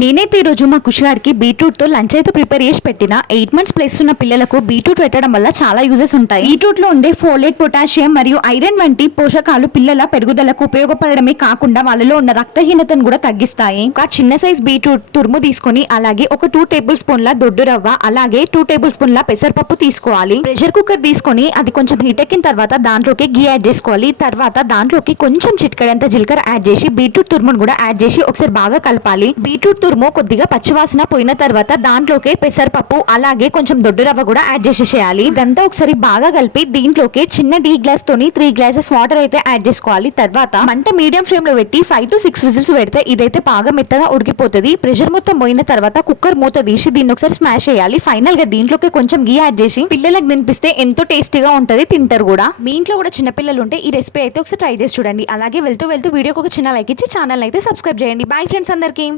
నేనైతే ఈ రోజు మా కుషిగాడికి బీట్రూట్ తో లంచ్ అయితే ప్రిపేర్ చేసి పెట్టిన. 8 months ప్లస్ ఉన్న పిల్లలకు బీట్రూట్ పెట్టడం వల్ల చాలా యూజెస్ ఉంటాయి. బీట్రూట్ లో ఉండే ఫోలేట్, పొటాషియం మరియు ఐరన్ వంటి పోషకాలు పిల్లల పెరుగుదలకు ఉపయోగపడడమే కాకుండా వాళ్ళలో ఉన్న రక్తహీనతను కూడా తగ్గిస్తాయి. ఒక చిన్న సైజ్ బీట్రూట్ తురుము తీసుకొని అలాగే ఒక 2 tablespoons దొడ్డు రవ్వ అలాగే 2 tablespoons పెసరపప్పు తీసుకోవాలి. ప్రెషర్ కుక్కర్ తీసుకొని అది కొంచెం హీట్ ఎక్కిన తర్వాత దాంట్లోకి గీ యాడ్ చేసుకోవాలి. తర్వాత దాంట్లోకి కొంచెం చిటికెడంత జీలకర్ర యాడ్ చేసి బీట్రూట్ తురుమును కూడా యాడ్ చేసి ఒకసారి బాగా కలపాలి. బీట్రూట్ తురుము కొద్దిగా పచ్చివాసన పోయిన తర్వాత దాంట్లోకి పెసరపప్పు అలాగే కొంచెం దొడ్డు రవ్వ కూడా యాడ్ చేసేయాలి. ఇదంతా ఒకసారి బాగా కలిపి దీంట్లోకి చిన్న టీ గ్లాస్ తోని 3 glasses వాటర్ అయితే యాడ్ చేసుకోవాలి. తర్వాత మంట మీడియం ఫ్లేమ్ లో పెట్టి 5 to 6 విజిల్స్ పెడితే ఇదైతే బాగా మెత్తగా ఉడికిపోతుంది. ప్రెషర్ మొత్తం పోయిన తర్వాత కుక్కర్ మూత తీసి దీన్ని ఒకసారి స్మాష్ చేయాలి. ఫైనల్ గా దీంట్లోకి కొంచెం గీ యాడ్ చేసి పిల్లలకు తినిపిస్తే ఎంతో టేస్టీగా ఉంటది, తింటారు కూడా. మీ ఇంట్లో కూడా చిన్న పిల్లలు ఉంటే ఈ రెసిపీ అయితే ఒకసారి ట్రై చేసి చూడండి. అలాగే వెళ్తూ వీడియోకి ఒక చిన్న లైక్ ఇచ్చి ఛానల్ అయితే సబ్స్క్రైబ్ చేయండి. బై ఫ్రెండ్స్ అందరికీ.